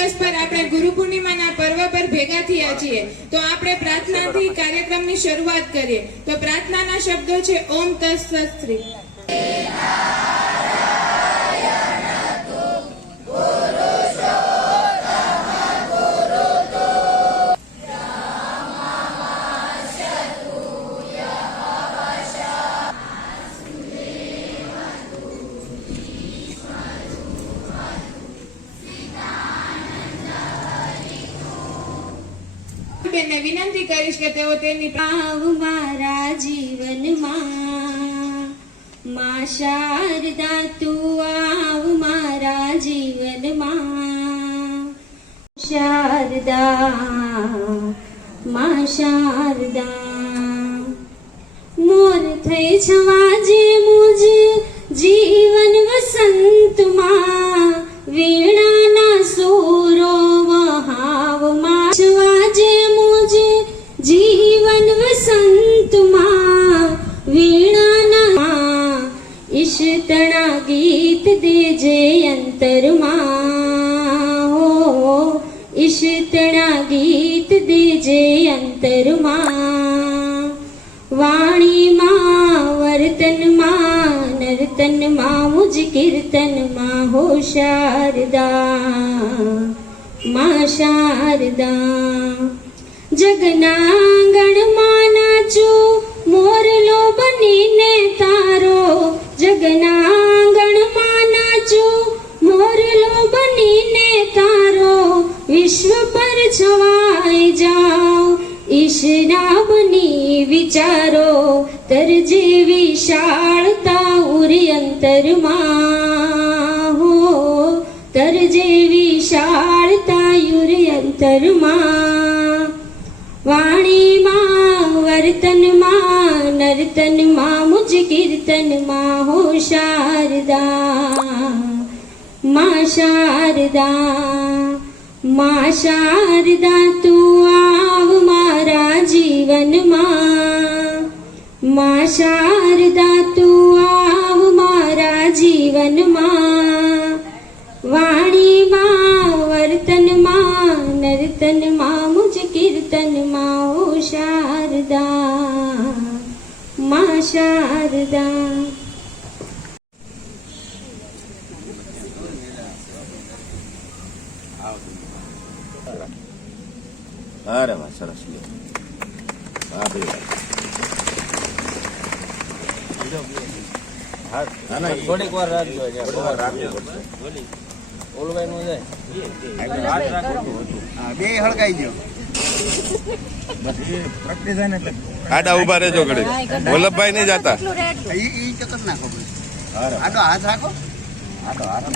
દિવસ પર આપણે ગુરુ પૂર્ણિમાના પર્વ પર ભેગા થયા છીએ, તો આપણે પ્રાર્થનાથી કાર્યક્રમની શરૂઆત કરીએ. તો પ્રાર્થનાના શબ્દો છે ઓમ તત્સત શ્રી. બેનને વિનંતી કરીશ કે તેઓ તેની આવ મારા જીવનમાં, માં શારદા તું આવ મારા જીવનમાં. શારદા માં શારદા, મોર થઈ છવાજે મુજ જીવન વસંતમાં, વીણાના સુરો વહાવ માં છવાજે મુજ જીવન વસંતમાં, વીણાના ઈશતણા ગીત દેજે અંતરમાં. હો ઈશતણા ગીત દેજે અંતરમાં. વાણીમાં વર્તનમાં નર્તનમાં મુજ કીર્તનમાં, હો શારદા માં શારદા. જગનાંગણમાં નાચું મોરલો બનીને તારો, જગનાંગણમાં નાચું મોરલો બનીને તારો, વિશ્વ પર છવાઈ જાઉં ઈશના બની વિચારો, તરજે વિશાળતા ઉરી અંતરમાં. હો તરજે વિશાળતા યુરી અંતરમાં. વાણીમાં વર્તનમાં નર્તનમાં મુજ કીર્તનમાં, હો શારદા માં શારદા. માં શારદા તું આવ મારા જીવનમાં, માં શારદા તું આવ મારા જીવનમાં. વાણીમાં વર્તનમાં નર્તનમાં મુજ કીર્તનમાં, હો શારદા માં શારદા. અરે વાહ, સરસ. થોડીક વાર રાખજો, ઓલવાઈનું જાય બે હળગાઈ ગયો. આડા ઉભા રહેજો ઘડી. વલ્લભભાઈ નહીં જાતા. નાખો આડો હાથ રાખો. આડો હાથ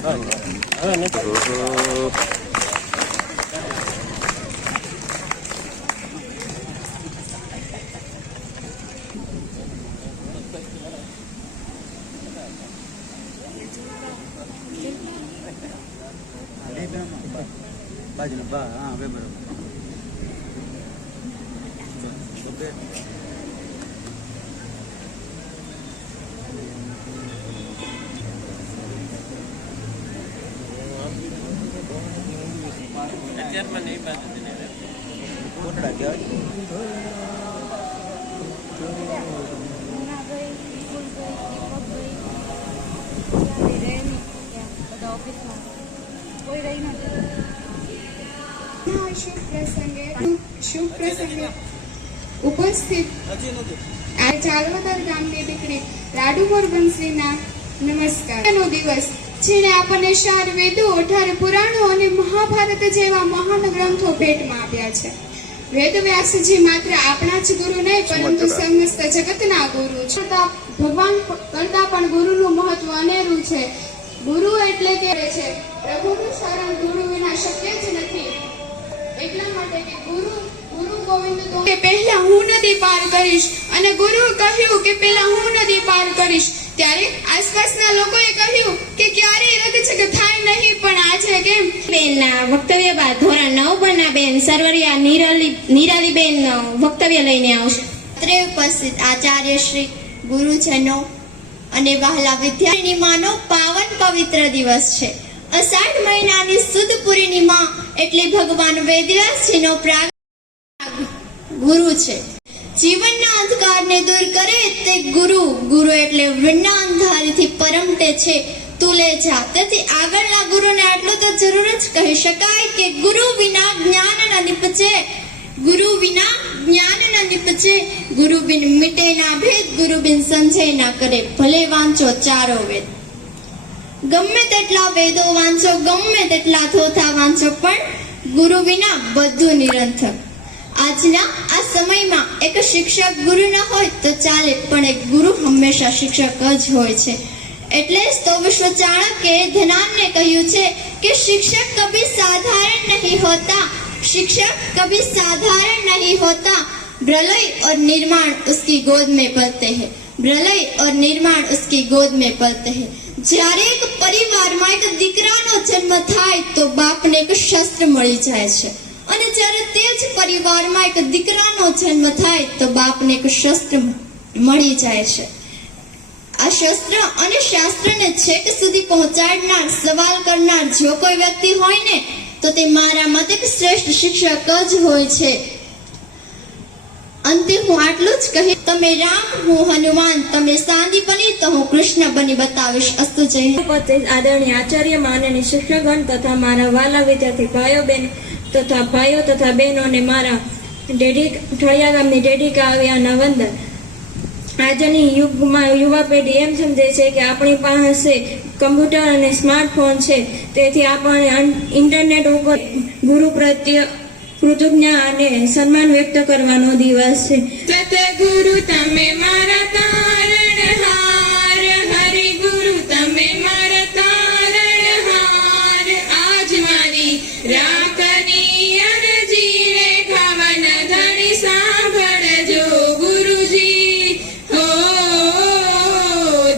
બાજુ હા હવે બરોબર. અત્યારમાં નહીં બાજુ કોટડા કહેવાય. શુભ પ્રસંગે ઉપસ્થિત આ ચાલવદર ગામની દીકરી રાડુમોર બંસરીના નમસ્કાર. નો દિવસ જેણે આપણને 4 વેદો, 18 પુરાણો અને મહાભારત જેવા મહાન ગ્રંથો ભેટમાં આપ્યા છે. વેદવ્યાસજી માત્ર આપણા જ ગુરુ નહીં પરંતુ સમસ્ત જગતના ગુરુ છે. ભગવાન કરતા પણ ગુરુનું મહત્વ અનેરું છે. ગુરુ એટલે કે છે પ્રભુનું શરણ ગુરુ વિના શક્ય જ નથી. એટલા માટે કે ગુરુ ગોવિંદ તો કે પહેલા હું નદી પાર કરીશ, અને ગુરુએ કહ્યું કે પહેલા હું નદી પાર કરીશ. ત્યારે આસપાસના લોકોએ કહ્યું કે ક્યારેય રથચક્ર થાય નહીં, પણ આજે કેમ? બેનના વક્તવ્ય બાદ ધોરણ 9 બના બેન સરવરિયા નિરાલી બેન વક્તવ્ય લઈને આવશે. અત્રે ઉપસ્થિત આચાર્ય શ્રી, ગુરુજનો અને વહાલા વિદ્યાર્થીનીમાંનો પાવન પવિત્ર દિવસ છે. અષાઢ મહિનાની સુદ પૂર્ણિમા એટલે ભગવાન વેદવ્યાસજીનો ગુરુ છે. જીવનના અંધકારને દૂર કરે તે ગુરુ એટલે વિના અંધારીથી પરમટે છે તુલે જા. તેથી આગળના ગુરુને આટલું તો જરૂર જ કહી શકાય કે ગુરુ વિના જ્ઞાન ન નિપજે, ગુરુ વિના જ્ઞાન ન નિપજે, ગુરુ બિન મિટે ના ભેદ, ગુરુ બિન સંજય ના કરે, ભલે વાંચો ચારો વેદ. ગમે તેટલા વેદો વાંચો, ગમે તેટલા થોથા વાંચો, પણ ગુરુ વિના બધું નિરંતર. આજના આ સમયમાં એક શિક્ષક ગુરુ ન હોય તો ચાલે, પણ એક ગુરુ હંમેશા શિક્ષક જ હોય છે. એટલે જ તો વિશ્વ ચાણક્યે ધનાનને કહ્યું છે કે શિક્ષક કભી સાધારણ નહીં હોતા, शिक्षक कभी साधारण नहीं होता, प्रलय और निर्माण उसकी गोद में पलते हैं, प्रलय और निर्माण उसकी गोद में पलते हैं. જ્યારે એક પરિવારમાં એક દીકરાનો જન્મ થાય તો બાપને એક શસ્ત્ર મળી જાય છે, અને જ્યારે તે જ પરિવારમાં એક દીકરાનો જન્મ થાય તો બાપને એક શસ્ત્ર મળી જાય છે. આ શસ્ત્ર અને શાસ્ત્રને છેક સુધી પહોંચાડનાર, સવાલ કરનાર જો કોઈ વ્યક્તિ હોય ને તો તે મારા મતે એક શ્રેષ્ઠ શિક્ષક જ હોય છે. અંતે હું આટલું જ કહી, તમે રામ, હું હનુમાન, તમે સાંદી બની તો હું કૃષ્ણ બની બતાવીશ. અસ્તુ જય હિન્દ. આદરણીય આચાર્ય, માનનીય શિક્ષકગણ તથા મારા વાલા વિદ્યાર્થી ભાઈઓ તથા બહેનોને મારા ઠળિયા ગામની ડેડિકા આવ્યાના વંદન. આજની યુગમાં યુવા પેઢી એમ સમજે છે કે આપણી પાસે કમ્પ્યુટર અને સ્માર્ટફોન છે, તેથી આપણે ઇન્ટરનેટ ઉપર ગુરુ પ્રત્યે કૃતજ્ઞતા અને સન્માન વ્યક્ત કરવાનો દિવસ છે. સતગુરુ તમે મારા તારણહાર, હરિ ગુરુ તમે મારા તારણહાર. આજ મારી રાખની અરજી રે ખાવન ધણી સાંભળજો ગુરુજી. હો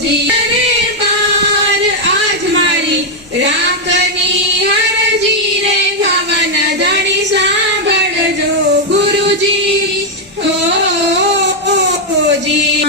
જી રે પાર, આજ મારી રાખની અરજી રે ખાવન ધણી સાંભળજો ગુરુજી. હો જી.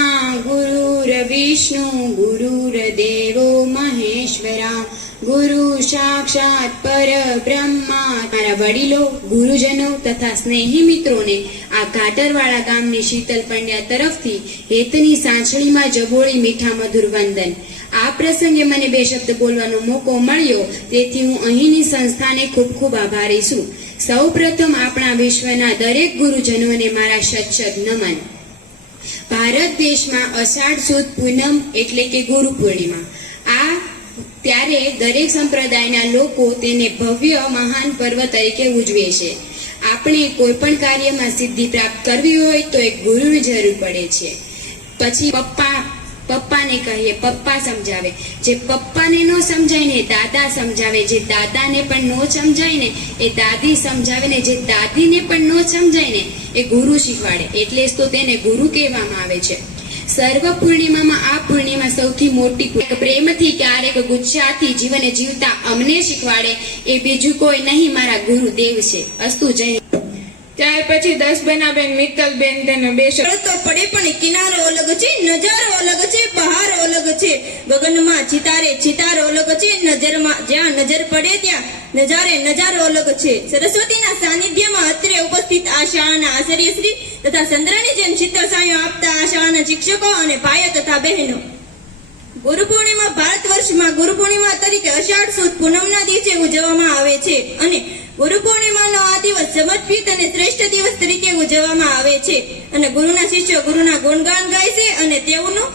ગુરુર વિષ્ણુ ગુરુર્દેવો મહેશ્વરા, ગુરુ સાક્ષાત પરબ્રહ્મા. મારા વડીલો, ગુરુજનો તથા સ્નેહી મિત્રોને આ ઘાટરવાળા ગામની શીતલ પંડ્યા તરફથી હેતની સાંચળીમાં જબોળી મીઠા મધુર વંદન. આ પ્રસંગે મને બે શબ્દ બોલવાનો મોકો મળ્યો, તેથી હું અહીંની સંસ્થાને ખૂબ ખૂબ આભારી છું. સૌ પ્રથમ આપણા વિશ્વના દરેક ગુરુજનોને મારા સત નમન. ભારત દેશમાં અષાઢ સુદ પૂનમ એટલે કે ગુરુ પૂર્ણિમા. આ ત્યારે દરેક સંપ્રદાયના લોકો તેને ભવ્ય મહાન પર્વ તરીકે ઉજવે છે. આપણે કોઈ પણ કાર્યમાં સિદ્ધિ પ્રાપ્ત કરવી હોય તો એક ગુરુની જરૂર પડે છે. પછી પપ્પાને કહીએ, પપ્પા સમજાવે. જે પપ્પાને ન સમજાય ને દાદા સમજાવે, જે દાદાને પણ ન સમજાય ને એ દાદી સમજાવે, ને જે દાદીને પણ ન સમજાય ને એ ગુરુ શીખવાડે. એટલે જ તો તેને ગુરુ કહેવામાં આવે છે. સર્વ પૂર્ણિમામાં આ પૂર્ણિમા સૌથી મોટી પ્રેમથી ક્યારેક ગુસ્સાથી જીવને જીવતા અમને શીખવાડે એ બીજું કોઈ નહીં, મારા ગુરુદેવ છે. અસ્તુ જય. ત્યાર પછી 10 બનાબેન મિત્તલબેન તેને બે તો પડે પણ કિનારો અલગ છે, નજારો અલગ છે, બહાર અલગ છે, ગગનમાં ચિતારો અલગ છે, નજરમાં જ્યાં નજર પડે ત્યાં નજારો અલગ છે. સરસ્વતીના સાનિધ્યમાં અત્રે ઉપસ્થિત આ શાળાના આચાર્યશ્રી તથા ચંદ્રની જેમ શીતળ છાંયો આપતા આ શાળાના શિક્ષકો અને ભાઈઓ તથા બહેનો, ગુરુ પૂર્ણિમા ભારત વર્ષમાં ગુરુ પૂર્ણિમા તરીકે અષાઢ સુદ પૂનમના દિવસે ઉજવવામાં આવે છે, અને ગુરુ પૂર્ણિમાનો આ દિવસ સમર્પિત અને શ્રેષ્ઠ દિવસ તરીકે ઉજવવામાં આવે છે, અને ગુરુના શિષ્યો ગુરુના ગુણગાન ગાય છે, અને તેઓનું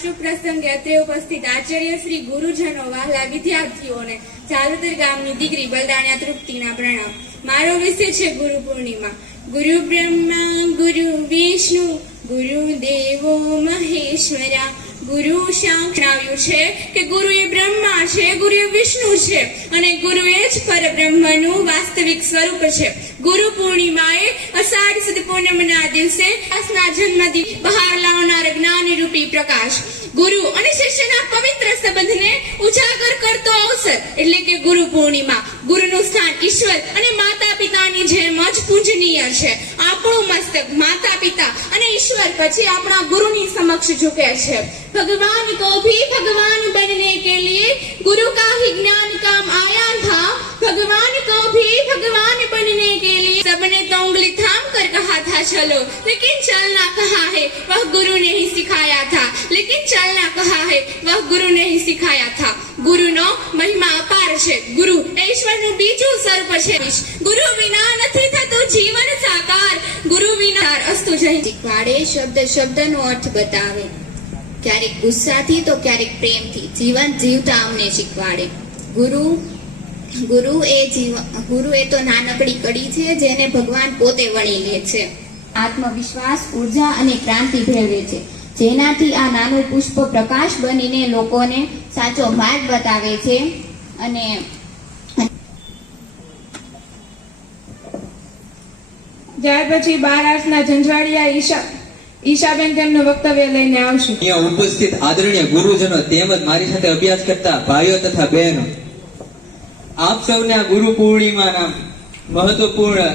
શુભ પ્રસંગે અત્રે ઉપસ્થિત આચાર્ય શ્રી, ગુરુજનો, વહાલા વિદ્યાર્થીઓને ચાલોતર ગામની દીકરી બલદાણ્યા તૃપ્તિના પ્રણામ. મારો વિષય છે ગુરુ પૂર્ણિમા. ગુરુ બ્રહ્મા ગુરુ વિષ્ણુ ગુરુદેવો મહેશ્વરા. ગુરુ જણાવ્યું છે કે ગુરુ એ બ્રહ્મા છે, ગુરુ એ વિષ્ણુ છે, અને ગુરુ એ જ પરબ્રહ્મનું વાસ્તવિક સ્વરૂપ છે. ગુરુ પૂર્ણિમાએ અષાઢ સુદ પૂનમના દિવસે દાસના જન્મદિવસ બહાર લાવનાર જ્ઞાની રૂપી પ્રકાશ, ગુરુ અને શિષ્યના પવિત્ર સંબંધને ઉજાગર કરતો અવસર એટલે કે ગુરુ પૂર્ણિમા. ગુરુનું સ્થાન ઈશ્વર અને માતા પિતાની જેમ જ પૂજનીય છે. આપણું મસ્તક માતા પિતા અને ઈશ્વર પછી આપણા ગુરુની સમક્ષ ઝુકે છે. भगवान को भी भगवान बनने के लिए गुरु का ही ज्ञान काम आया था. भगवान को था चलो, लेकिन चलना कहाँ है वह गुरु ने ही सिखाया था, लेकिन चलना कहाँ है वह गुरु ने ही सिखाया था। ગુરુનો મહિમા અપાર છે, ગુરુ એ ઈશ્વરનું બીજું સ્વરૂપ છે। ગુરુ વિના નથી થતું જીવન સાકાર, ગુરુ વિના અસ્તુ જય શીખવાડે, શબ્દ શબ્દનો અર્થ બતાવે, ક્યારેક ગુસ્સાથી તો ક્યારેક પ્રેમથી જીવન જીવતા અમને શીખવાડે। ગુરુ એ તો નાનકડી કડી છે જેને ભગવાન પોતે વણી લે છે। આત્મવિશ્વાસ, ઉર્જા અને ક્રાંતિ ભેળવે છે, જેનાથી આ નાનું પુષ્પ પ્રકાશ બનીને લોકોને સાચો માર્ગ બતાવે છે। અને ત્યાર પછી 12 આર્ટ્સના ઝંઝવાડિયા ઈશાબેન તેમનું વક્તવ્ય લઈને આવશે। અહીંયા ઉપસ્થિત આદરણીય ગુરુજનો તેમજ મારી સાથે અભ્યાસ કરતા ભાઈઓ તથા બહેનો, આપ સૌને આ ગુરુ પૂર્ણિમાના મહત્વપૂર્ણ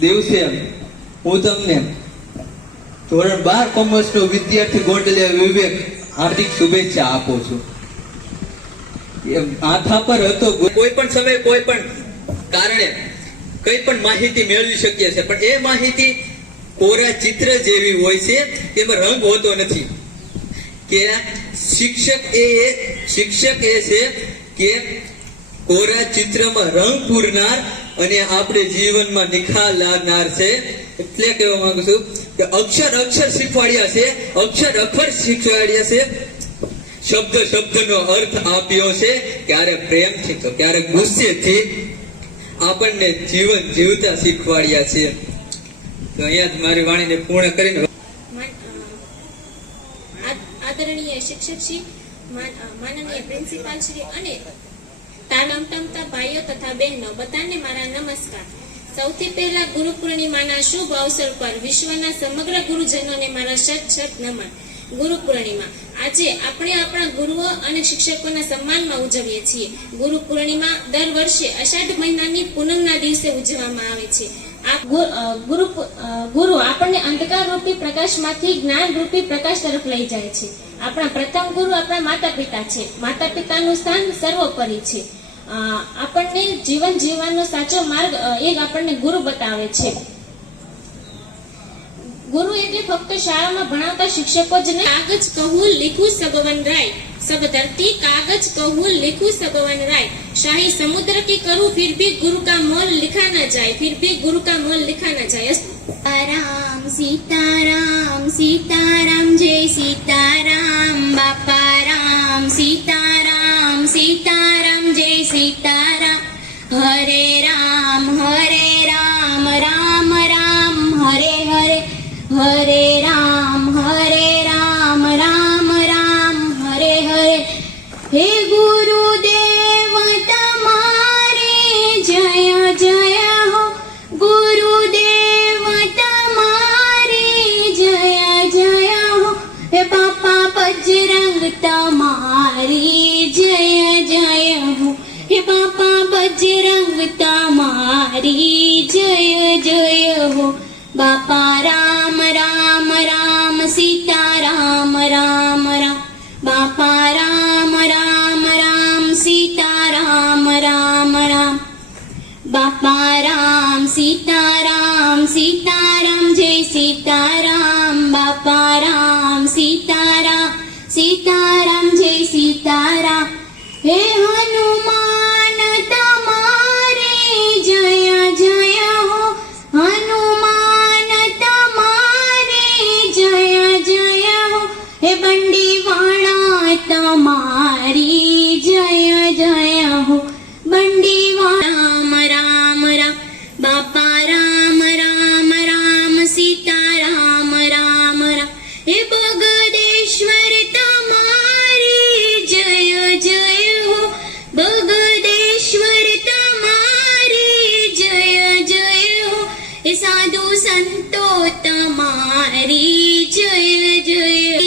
દિવસે હું તમને ધોરણ 12 કોમર્સનો વિદ્યાર્થી ગોંડલિયા વિવેક હાર્દિક શુભેચ્છા આપું છું। માથા પર હતો, કોઈ પણ સમયે કોઈ પણ કારણે કઈ પણ માહિતી મેળવી શકીએ છીએ, પણ એ માહિતી કોરા ચિત્ર જેવી હોય છે, તેમાં રંગ હોતો નથી। કે શિક્ષક એ છે કે કોરા ચિત્રમાં રંગ પૂરનાર અને આપણે જીવનમાં નિખાર લાવનાર છે। એટલે કહેવા માંગુ છું કે અક્ષર શીખવાડ્યા છે, અક્ષર શીખવાડ્યા છે, શબ્દનો અર્થ આપ્યો છે, ક્યારે પ્રેમથી તો ક્યારે ગુસ્સેથી આપણને જીવન જીવતા શીખવાડ્યા છે। તો અહીંયા જ મારી વાણીને પૂર્ણ કરીને આદરણીય શિક્ષક શ્રી, માનનીય પ્રિન્સિપાલ શ્રી અને તાલમતમતા ભાઈઓ તથા બહેનો બધાને મારા નમસ્કાર। સૌથી પહેલા ગુરુ પૂર્ણિમાના શુભ અવસર પર વિશ્વના સમગ્ર ગુરુજનોને મારા શત નમન। ગુરુ પૂર્ણિમા આજે આપણે આપણા ગુરુઓ અને શિક્ષકોના સન્માનમાં ઉજવીએ છીએ। ગુરુ પૂર્ણિમા દર વર્ષે અષાઢ મહિનાની પૂનમના દિવસે ઉજવવામાં આવે છે। ગુરુ આપણને અંધકાર રૂપી પ્રકાશમાંથી જ્ઞાન રૂપી પ્રકાશ તરફ લઈ જાય છે। આપણા પ્રથમ ગુરુ આપણા માતા પિતા છે। માતા પિતાનું સ્થાન સર્વોપરી છે। આપણને જીવન જીવવાનો સાચો માર્ગ એક આપણને ગુરુ બતાવે છે। ગુરુ એટલે ફક્ત શાળામાં ભણાવતા શિક્ષકો જ નહીં। કાગજ કહું લીખું सब वन राय, सब धरती कागज कहूँ लिखूं सब वन राय, शाही समुद्र की करूं फिर भी गुरु का मोल लिखा न जाए, फिर भी गुरु का मोल लिखा न जाए। राम सीताराम सीताराम जय सीताराम, बापा राम सीताराम सीताराम जय सीताराम, हरे राम राम राम हरे हरे, हरे राम राम राम हरे हरे। हे गुरुदेव तमारे जय जय हो, गुरुदेव तमारे जय जय हो। हे बापा बजरंग तमारी जय जय हो, हे बापा बजरंग तमारी जय जय हो। बापा राम राम सीता राम राम, बापा राम सीता राम राम, बापा राम सीताराम जय सीताराम, बापा राम सीताराम जय सीताराम। हे हनुमान तमारे जय जय हो, हनुमान तमारे जय जय हो। हे बंडी वाला तमारी जय जय हो, बंडी राम राम बापा राम सीता राम राम। हे बगदेश्वर तमारी जय जय हो, बगदेश्वर तमारी जय जय हो। हे साधु संतो तमारी जय जय